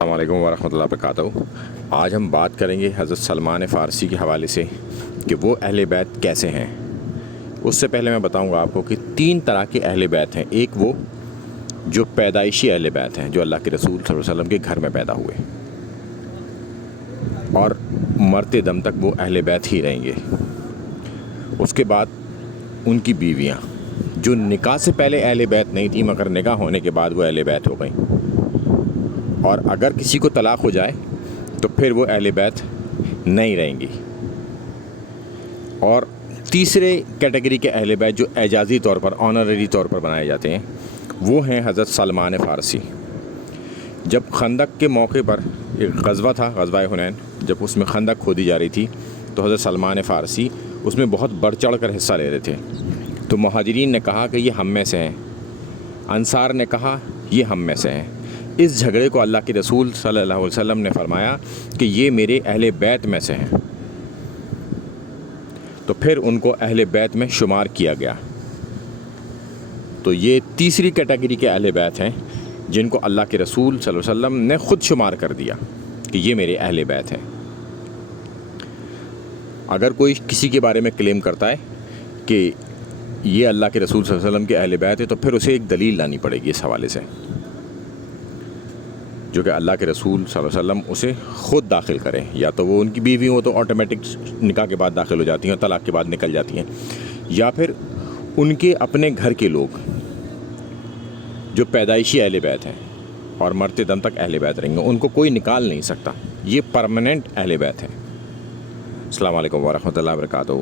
السلام علیکم ورحمۃ اللہ وبرکاتہ۔ آج ہم بات کریں گے حضرت سلمان فارسی کے حوالے سے کہ وہ اہل بیت کیسے ہیں۔ اس سے پہلے میں بتاؤں گا آپ کو کہ 3 طرح کے اہل بیت ہیں۔ ایک وہ جو پیدائشی اہل بیت ہیں، جو اللہ کے رسول صلی اللہ علیہ وسلم کے گھر میں پیدا ہوئے اور مرتے دم تک وہ اہل بیت ہی رہیں گے۔ اس کے بعد ان کی بیویاں جو نکاح سے پہلے اہل بیت نہیں تھیں مگر نکاح ہونے کے بعد وہ اہل بیت ہو گئیں، اور اگر کسی کو طلاق ہو جائے تو پھر وہ اہل بیت نہیں رہیں گی۔ اور تیسرے کیٹیگری کے اہل بیت جو اعزازی طور پر، آنرری طور پر بنائے جاتے ہیں، وہ ہیں حضرت سلمان فارسی۔ جب خندق کے موقع پر ایک غزوہ تھا، غزوہ حنین، جب اس میں خندق کھودی جا رہی تھی تو حضرت سلمان فارسی اس میں بہت بڑھ چڑھ کر حصہ لے رہے تھے۔ تو مہاجرین نے کہا کہ یہ ہم میں سے ہیں، انصار نے کہا یہ ہم میں سے ہیں۔ اس جھگڑے کو اللہ کے رسول صلی اللہ علیہ وسلم نے فرمایا کہ یہ میرے اہل بیت میں سے ہیں، تو پھر ان کو اہل بیت میں شمار کیا گیا۔ تو یہ تیسری کیٹیگری کے اہل بیت ہیں جن کو اللہ کے رسول صلی اللہ علیہ وسلم نے خود شمار کر دیا کہ یہ میرے اہل بیت ہیں۔ اگر کوئی کسی کے بارے میں کلیم کرتا ہے کہ یہ اللہ کے رسول صلی اللہ علیہ وسلم کے اہل بیت ہے تو پھر اسے ایک دلیل لانی پڑے گی اس حوالے سے، جو کہ اللہ کے رسول صلی اللہ علیہ وسلم اسے خود داخل کریں۔ یا تو وہ ان کی بیوی ہو تو آٹومیٹک نکاح کے بعد داخل ہو جاتی ہیں، طلاق کے بعد نکل جاتی ہیں، یا پھر ان کے اپنے گھر کے لوگ جو پیدائشی اہل بیت ہیں اور مرتے دم تک اہل بیت رہیں گے، ان کو کوئی نکال نہیں سکتا۔ یہ پرماننٹ اہل بیت ہیں۔ السلام علیکم ورحمۃ اللہ وبرکاتہ۔